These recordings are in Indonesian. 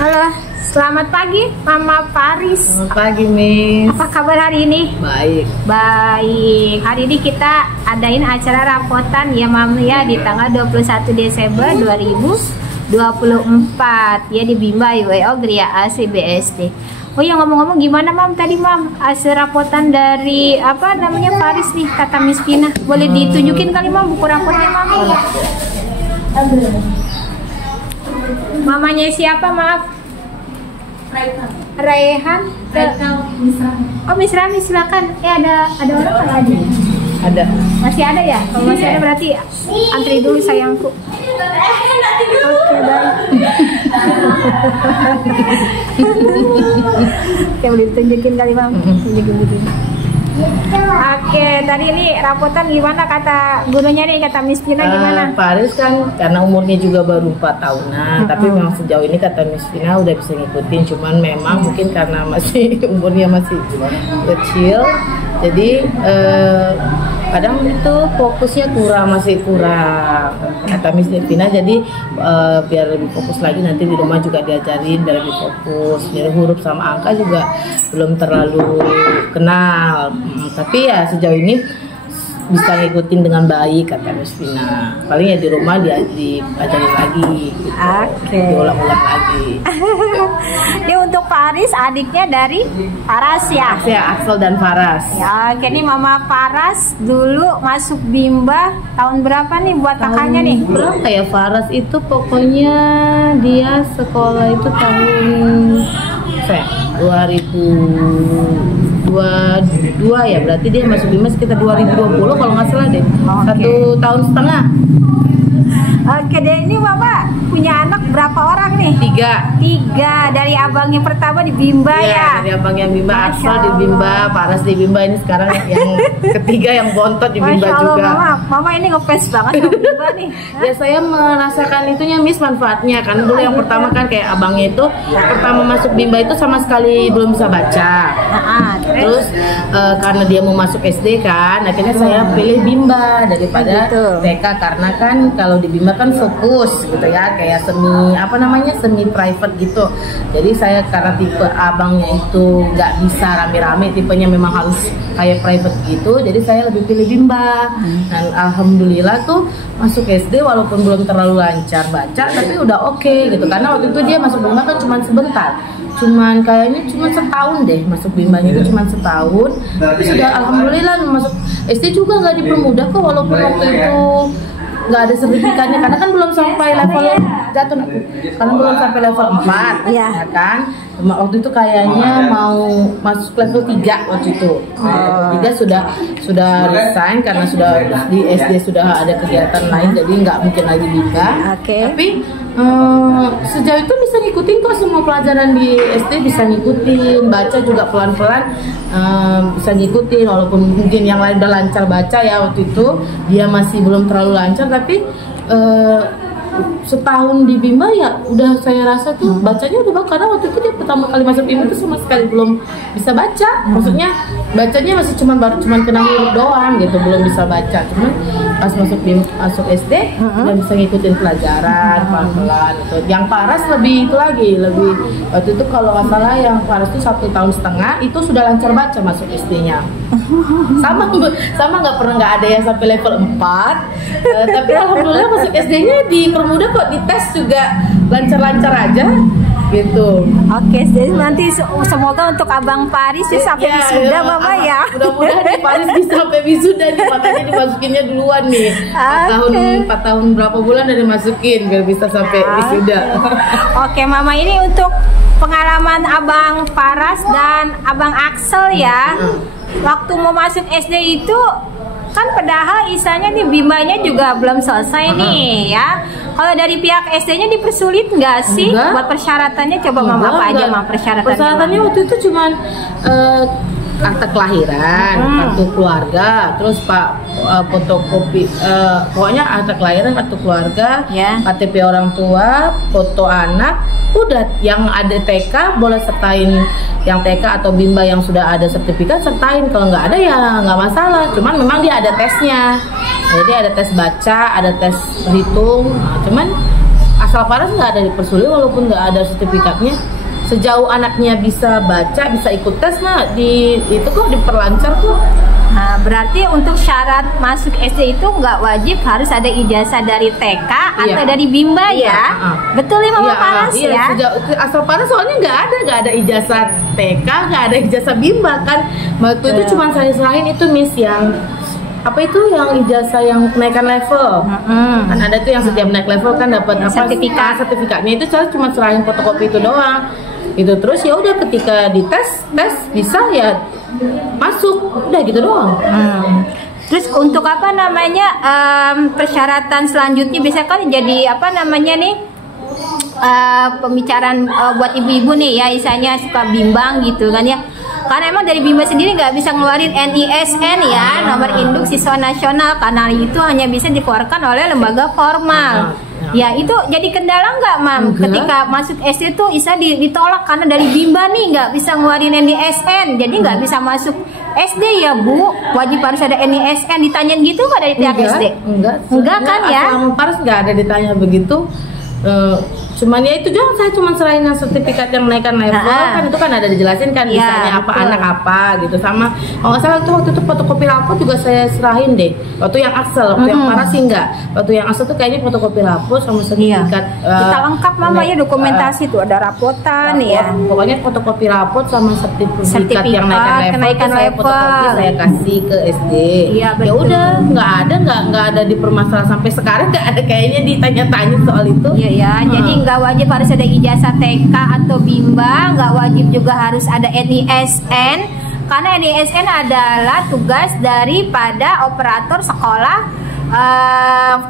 Halo, selamat pagi Mama Faris. Selamat pagi Miss. Apa kabar hari ini? Baik. Baik. Hari ini kita adain acara rapotan ya Mam ya di tanggal 21 Desember 2024 ya di Bimba IWO Gria AC BSD. Oh ya, ngomong-ngomong gimana Mam tadi Mam hasil rapotan dari apa namanya Faris nih kata Miss Vina. Boleh ditunjukin kali Mam buku rapotnya Mam? Mamanya siapa maaf? Raihan. Oh Miss Rami silakan. Ada orang nggak lagi? Ada. Masih ada ya? Kalau masih ada berarti antri dulu sayangku. Oke baik. Oke boleh ditunjukin kali Mam. Tunjukin. Oke, tadi ini rapotan gimana kata gurunya nih, kata Miss Vina gimana? Faris kan karena umurnya juga baru 4 tahunan, tapi memang sejauh ini kata Miss Vina udah bisa ngikutin, cuman memang mungkin karena masih umurnya masih kecil, jadi kadang itu fokusnya masih kurang kata Miss Vina, jadi biar lebih fokus lagi nanti di rumah juga diajarin biar lebih fokus, jadi huruf sama angka juga belum terlalu kenal. Tapi ya sejauh ini bisa ngikutin dengan baik kata Miss Vina. Paling ya di rumah diajarin lagi gitu. Oke. Diulang-ulang lagi. Ini untuk Faris adiknya dari Faras ya. Ya, Axel dan Faras. Ya, oke nih Mama Faras dulu masuk Bimba tahun berapa nih buat kakaknya nih? Berapa ya Faras itu pokoknya dia sekolah itu tahun 2022 ya, berarti dia masuk Bimba sekitar 2020 kalau nggak salah deh. Oke. 1 tahun setengah. Oke deh, ini Mama punya anak berapa orang nih? 3 dari abangnya pertama di Bimba ya? Dari abang yang Bimba, Masya Axel di Bimba, Faras di Bimba, ini sekarang yang ketiga yang bontot di Bimba Masya Allah, juga. Mama ini ngefans banget sama Bimba nih. Ya saya merasakan itunya Miss manfaatnya kan. Dulu yang pertama kan kayak abangnya itu pertama masuk Bimba itu sama sekali belum bisa baca. Terus karena dia mau masuk SD kan, akhirnya saya pilih Bimba daripada TK karena kan kalau di Bimba kan fokus gitu ya, kayak semi private gitu. Jadi saya karena tipe abangnya itu nggak bisa rame-rame, tipenya memang harus kayak private gitu, jadi saya lebih pilih Bimba. Dan alhamdulillah tuh masuk SD walaupun belum terlalu lancar baca tapi udah oke gitu, karena waktu itu dia masuk Bimba kan cuma sebentar, kayaknya cuma setahun deh masuk Bimbanya itu cuma setahun. Sudah alhamdulillah masuk SD juga nggak dipermudah kok, walaupun waktu itu nggak ada sertifikatnya karena kan belum sampai level karena belum sampai level 4 ya kan. Waktu itu kayaknya mau masuk level 3 waktu itu. Level 3 sudah resign karena sudah di SD sudah ada kegiatan lain, jadi nggak mungkin lagi Bimba. Tapi sejauh itu bisa ngikutin kok semua pelajaran di SD, bisa ngikutin, baca juga pelan-pelan bisa ngikutin, walaupun mungkin yang lain udah lancar baca ya, waktu itu dia masih belum terlalu lancar, tapi setahun di Bimba ya udah saya rasa tuh bacanya udah bagus, karena waktu itu dia pertama kali masuk Bimba itu sama sekali belum bisa baca, maksudnya bacanya masih cuman kena huruf doang gitu, belum bisa baca. Cuman pas masuk SD udah bisa ngikutin pelajaran pelan-pelan gitu. Yang Faras lebih waktu itu kalau nggak salah yang Faras itu 1 tahun setengah itu sudah lancar baca masuk SD-nya. sama nggak ada yang sampai level 4 tapi alhamdulillah masuk SD-nya dipermudah kok, di tes juga lancar-lancar aja gitu. Oke, jadi nanti semoga untuk abang Faris ya sampai wisuda Mama ya. Mudah-mudahan di Faris bisa sampai wisuda nih, makanya dimasukinnya duluan nih. 4 tahun berapa bulan udah dimasukin biar bisa sampai wisuda. Oke Mama, ini untuk pengalaman abang Faras dan abang Axel ya. Waktu mau masuk SD itu kan padahal isanya nih Bimbanya juga belum selesai nih ya. Kalau dari pihak SD-nya dipersulit nggak sih buat persyaratannya? Coba Mama apa aja Mama persyaratannya? Persyaratannya waktu itu cuman akte kelahiran, kartu keluarga, terus fotokopi, pokoknya akte kelahiran, kartu keluarga, KTP orang tua, foto anak, udah. Yang ada TK boleh sertain, yang TK atau Bimba yang sudah ada sertifikat sertain, kalau nggak ada ya nggak masalah. Cuman memang dia ada tesnya, jadi ada tes baca, ada tes berhitung, cuman asal paras nggak ada dipersulit walaupun nggak ada sertifikatnya. Sejauh anaknya bisa baca, bisa ikut tes, nah itu kok diperlancar kok. Nah, berarti untuk syarat masuk SD itu nggak wajib harus ada ijazah dari TK atau dari Bimba ya? Betul ya Mama Paras ya? Asal paras soalnya nggak ada ijazah TK, nggak ada ijazah Bimba kan. Waktu itu cuma saya serahin itu Miss yang apa itu yang ijazah yang kenaikan level. Kan ada tuh yang setiap naik level kan dapat apa sertifikatnya, itu saya cuma serahin fotokopi itu doang. Itu terus ya udah ketika dites bisa ya masuk, udah gitu doang. Terus untuk apa namanya persyaratan selanjutnya biasanya kan jadi apa namanya nih pembicaraan buat ibu-ibu nih ya, misalnya suka bimbang gitu kan ya. Karena emang dari Bimba sendiri nggak bisa ngeluarin NISN ya, nomor induk siswa nasional, karena itu hanya bisa dikeluarkan oleh lembaga formal. Ya itu jadi kendala nggak Mam? Ketika masuk SD tuh bisa ditolak karena dari Bimba nih nggak bisa ngeluarin NISN, jadi nggak bisa masuk SD ya Bu, wajib harus ada NISN. Ditanyain gitu nggak dari pihak SD? Enggak kan ya? Asal paras nggak ada ditanya begitu. Cuman ya itu doang, saya cuma serahin yang sertifikat yang menaikkan level kan, itu kan ada dijelasin kan misalnya apa anak apa gitu, sama nggak salah waktu itu fotokopi rapot juga saya serahin deh waktu yang Axel. Waktu yang Paras sih enggak, waktu yang Axel tuh kayaknya fotokopi rapot sama sertifikat. Kita lengkap Mama ya dokumentasi tuh ada rapotan ya, pokoknya fotokopi rapot sama sertifikat yang naikkan level fotokopi saya kasih ke SD. Ya udah nggak ada dipermasalah sampai sekarang, nggak ada kayaknya ditanya-tanya soal itu. Iya, jadi nggak wajib harus ada ijazah TK atau Bimba, nggak wajib juga harus ada NISN, karena NISN adalah tugas daripada operator sekolah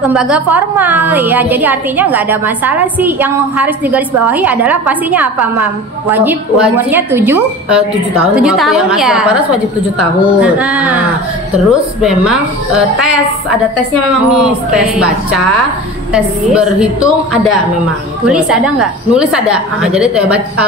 lembaga formal ya. Jadi artinya nggak ada masalah sih. Yang harus digarisbawahi adalah pastinya apa Mam? Wajib umurnya 7 tahun. 7 tahun ya. Paras wajib 7 tahun. Nah, terus memang ada tesnya memang Miss, tes baca, tes berhitung ada memang. Tulis ada nggak? Nulis ada. Jadi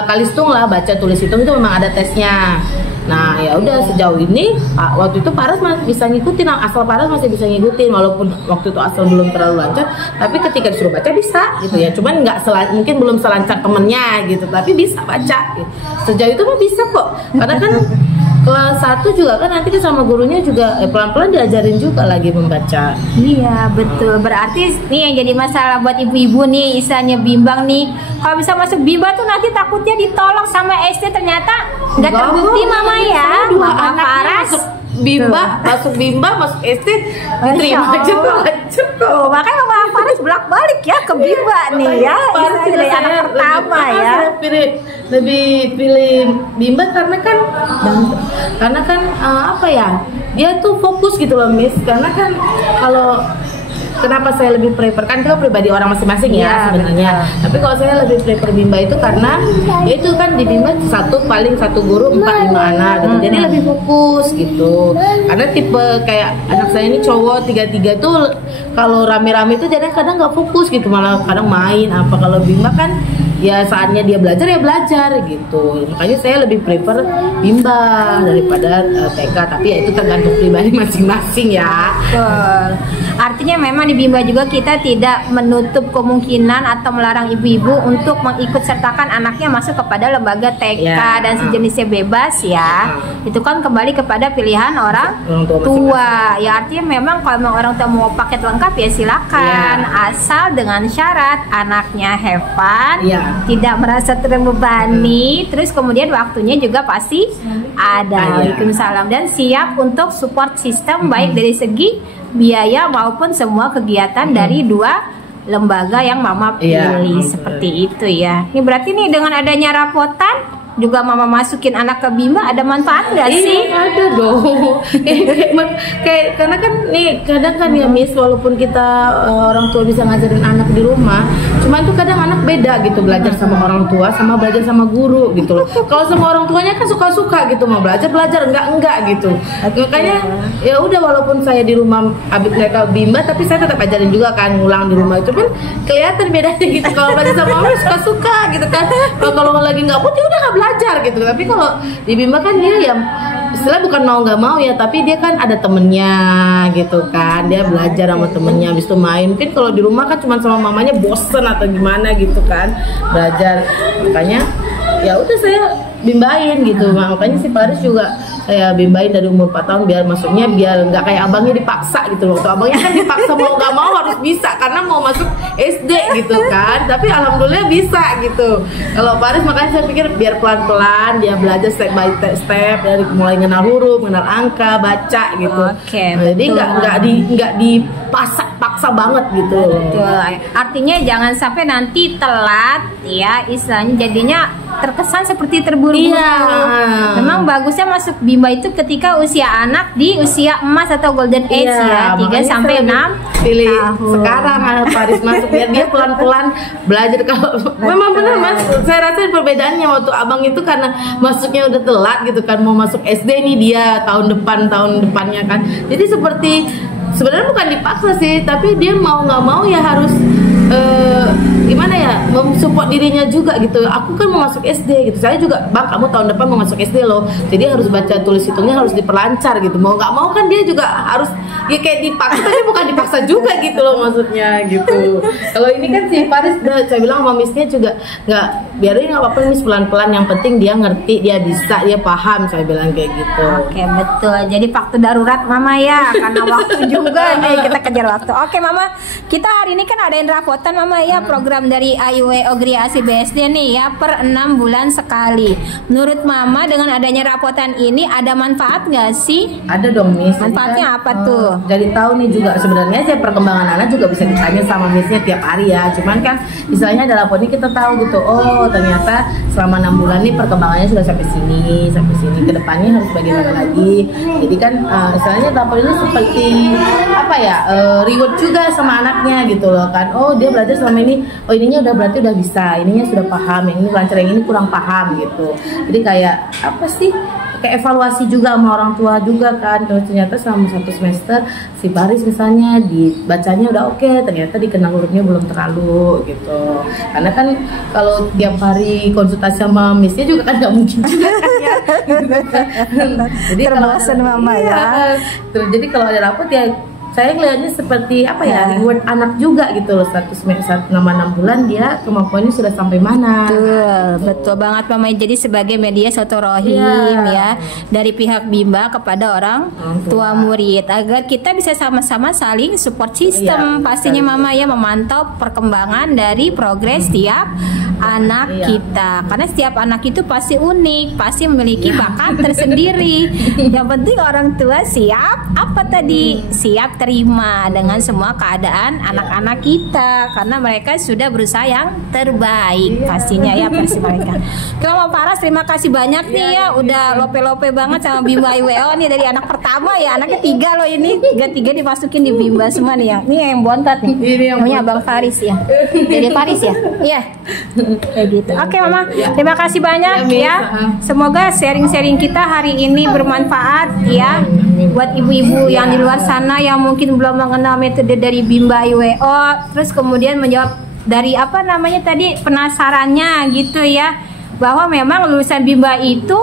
kalistung lah, baca tulis hitung itu memang ada tesnya. Nah ya udah sejauh ini waktu itu Paras bisa ngikutin, asal Paras masih bisa ngikutin walaupun waktu itu asal belum terlalu lancar, tapi ketika disuruh baca bisa gitu ya, cuman mungkin belum selancar temennya gitu, tapi bisa baca gitu. Sejauh itu mah bisa kok, karena kan kelas 1 juga kan nanti sama gurunya juga pelan-pelan diajarin juga lagi membaca. Iya betul, berarti nih yang jadi masalah buat ibu-ibu nih misalnya bimbang nih, kalau bisa masuk Bimba tuh nanti takutnya ditolak sama SD, ternyata nggak terbukti Mama ya. Mama Paras masuk Bimba masuk SD diterima aja tuh. Makanya Mama Paras bolak-balik ya ke Bimba nih ya. Ini dari anak pertama ya. Lebih pilih Bimba karena kan apa ya? Dia tuh fokus gitu loh Miss. Karena kan kalau kenapa saya lebih prefer, kan itu pribadi orang masing-masing ya sebenarnya. Tapi kalau saya lebih prefer Bimba itu karena ya itu kan di Bimba paling satu guru 4-5 anak gitu. Jadi lebih fokus gitu. Karena tipe kayak anak saya ini cowok 3 tuh kalau rame-rame itu kadang nggak fokus gitu, malah kadang main apa. Kalau Bimba kan ya saatnya dia belajar ya belajar gitu. Makanya saya lebih prefer Bimba daripada TK, tapi ya itu tergantung pribadi masing-masing ya. Betul. Artinya memang di Bimba juga kita tidak menutup kemungkinan atau melarang ibu-ibu untuk mengikut sertakan anaknya masuk kepada lembaga TK dan sejenisnya bebas ya. Itu kan kembali kepada pilihan orang tua. Ya artinya memang kalau orang tua mau paket lengkap ya silakan, asal dengan syarat anaknya have fun, tidak merasa terbebani, terus kemudian waktunya juga pasti ada. Waalaikumsalam, dan siap untuk support sistem baik dari segi biaya maupun semua kegiatan dari dua lembaga yang Mama pilih seperti itu ya. Ini berarti nih dengan adanya rapotan juga Mama masukin anak ke Bimba, ada manfaat nggak sih? Ada dong. Kayak karena kan nih kadang kan ya Miss, walaupun kita orang tua bisa ngajarin anak di rumah, cuman tuh kadang anak beda gitu belajar sama orang tua sama belajar sama guru gitu loh. Kalau sama orang tuanya kan suka-suka gitu, mau belajar enggak gitu. Makanya ya udah, walaupun saya di rumah mereka Bimba, tapi saya tetap ajarin juga kan, ngulang di rumah itu pun kelihatan bedanya gitu. Kalau belajar sama orang suka-suka gitu kan. Kalau lagi nggak mood ya udah nggak belajar gitu. Tapi kalau di Bimba kan dia ya istilah bukan mau nggak mau ya, tapi dia kan ada temennya gitu kan, dia belajar sama temennya, habis itu main. Mungkin kalau di rumah kan cuma sama mamanya bosen atau gimana gitu kan, belajar. Makanya ya udah saya bimbain gitu. Makanya si Paris juga saya bimbain dari umur 4 tahun biar masuknya, biar nggak kayak abangnya dipaksa gitu loh. Waktu abangnya kan dipaksa mau nggak mau harus bisa karena mau masuk SD gitu kan, tapi alhamdulillah bisa gitu. Kalau Paris makanya saya pikir biar pelan-pelan dia belajar step by step, dari mulai kenal huruf, kenal angka, baca gitu. Nah, jadi nggak dipaksa banget gitu. Betul. Artinya jangan sampai nanti telat ya, istilahnya jadinya terkesan seperti terburu-buru. Iya. Memang bagusnya masuk Bimba itu ketika usia anak di usia emas atau golden age ya, 3 sampai 6 pilih tahun. Sekarang Paris masuk biar dia pelan-pelan belajar. Kalau memang benar Mas, saya rasa perbedaannya waktu abang itu karena masuknya udah telat gitu kan, mau masuk SD nih dia tahun depannya kan. Jadi seperti sebenarnya bukan dipaksa sih, tapi dia mau nggak mau ya harus gimana ya, mensupport dirinya juga gitu. Aku kan mau masuk SD gitu, saya juga bang kamu tahun depan mau masuk SD loh, jadi harus baca tulis hitungnya harus diperlancar gitu. Mau nggak mau kan dia juga harus ya kayak dipaksa, tapi bukan dipaksa juga gitu loh maksudnya gitu. Kalau ini kan si Paris saya bilang sama Missnya juga nggak, biarin nggak apa-apa Miss, pelan-pelan, yang penting dia ngerti, dia bisa, dia paham, saya bilang kayak gitu. Oke, betul. Jadi waktu darurat Mama ya, karena waktu juga nih kita kejar waktu. Oke Mama, kita hari ini kan adain rapotan Mama ya, program dari AIW Ogri ASI BSD nih ya, per 6 bulan sekali. Menurut Mama dengan adanya rapotan ini ada manfaat nggak sih? Ada dong Miss. Manfaatnya apa tuh? Jadi tahu nih juga sebenarnya sih perkembangan anak juga bisa ditanya sama Missnya tiap hari ya. Cuman kan istilahnya dalam rapor ini kita tahu gitu, oh ternyata selama 6 bulan nih perkembangannya sudah sampai sini. Kedepannya harus bagaimana lagi. Jadi kan istilahnya rapor ini seperti apa ya, reward juga sama anaknya gitu loh kan. Oh dia belajar selama ini, oh ininya udah berarti udah bisa, ininya sudah paham, yang ini lancar, yang ini kurang paham gitu. Jadi kayak apa sih, kayak evaluasi juga sama orang tua juga kan. Terus ternyata selama 1 semester si Paris misalnya dibacanya udah oke, ternyata dikenal hurufnya belum terlalu gitu. Karena kan kalau tiap hari konsultasi sama Missnya juga kan nggak mungkin juga kan ya. Jadi terbosan Mama ya. Jadi kalau ada rapot ya saya ngelihatnya seperti apa ya, reward anak juga gitu loh. 1 nama 6 bulan dia kemampuannya sudah sampai mana. Betul banget Mama. Jadi sebagai media silaturahim ya dari pihak Bimba kepada orang tua murid, agar kita bisa sama-sama saling support system pastinya Mama ya, memantau perkembangan dari progres setiap anak kita. Karena setiap anak itu pasti unik, pasti memiliki bakat tersendiri. Yang penting orang tua siap siap terima dengan semua keadaan anak-anak kita, karena mereka sudah berusaha yang terbaik pastinya ya versi mereka. Kalau Paras, terima kasih banyak nih ya, udah lope-lope banget sama Bimba IWO nih, dari anak pertama ya, anaknya 3 loh ini, 3 dimasukin di Bimba semua nih ya. Ini yang bontot nih, namanya Abang Faris ya, Dede Faris ya, iya kayak gitu. Oke Mama, terima kasih banyak ya. Semoga sharing-sharing kita hari ini bermanfaat ya buat ibu-ibu yang di luar sana yang mungkin belum mengenal metode dari Bimba IWO, terus kemudian menjawab dari apa namanya tadi penasarannya gitu ya, bahwa memang lulusan Bimba itu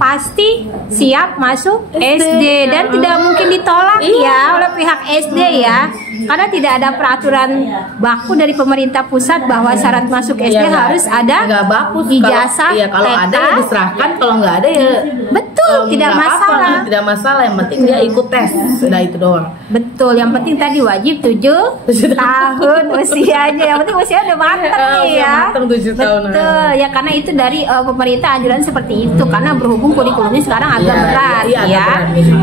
pasti siap masuk SD dan tidak mungkin ditolak ya oleh pihak SD ya, karena tidak ada peraturan baku dari pemerintah pusat bahwa syarat masuk SD harus ada ijazah. Kalau ada ya diserahkan, kalau nggak ada ya betul, tidak masalah. Tidak masalah, yang penting dia ikut tes, sudah itu doang. Betul, yang penting tadi wajib 7 tahun usianya, yang penting usia udah matang nih ya. Matang 7 tahun. Betul, ya karena itu dari pemerintah anjuran seperti itu, karena berhubung kurikulumnya sekarang agak berat ya.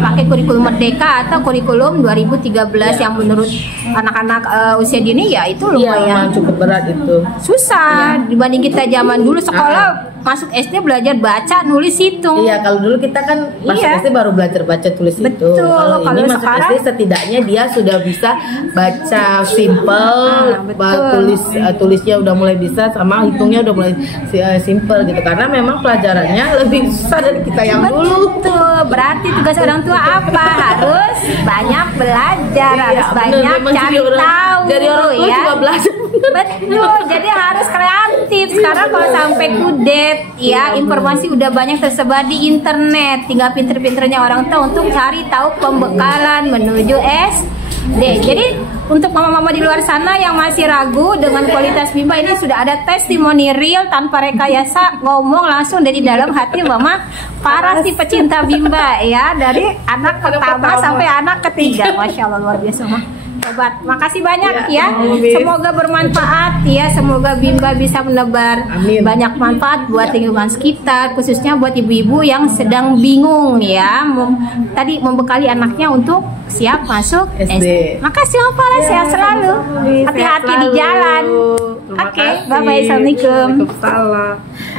Pakai kurikulum Merdeka atau kurikulum 2013 yang menurut anak-anak usia dini ya itu lumayan cukup berat itu. Susah dibanding kita zaman dulu sekolah masuk SD belajar baca, nulis, hitung. Iya, kalau dulu kita kan masuk SD baru belajar baca, tulis, hitung. Kalau ini masuk sekarang, SD setidaknya dia sudah bisa baca simple, tulisnya udah mulai bisa, sama hitungnya udah mulai simple gitu. Karena memang pelajarannya lebih susah dari kita yang dulu. Betul, berarti tugas orang tua apa? Harus banyak belajar, harus banyak cari tahu. Jadi orang tua juga belajar Betul, jadi harus kreatif. Sekarang kalau sampai kudet, ya informasi udah banyak tersebar di internet. Tinggal pinter-pinternya orang tua untuk cari tahu pembekalan menuju SD. Jadi untuk mama-mama di luar sana yang masih ragu dengan kualitas bimba, ini sudah ada testimoni real tanpa rekayasa, ngomong langsung dari dalam hati Mama Paras si pecinta bimba ya, dari anak pertama sampai anak ketiga. Masya Allah, luar biasa Mama. Hebat. Makasih banyak ya. Semoga bermanfaat ya. Semoga bimba bisa menebar banyak manfaat buat lingkungan sekitar, khususnya buat ibu-ibu yang sedang bingung ya. Tadi membekali anaknya untuk siap masuk SD. Makasih Mama Paras, sehat selalu. Hati-hati di jalan. Oke, bye-bye. Assalamualaikum. Waalaikumsalam.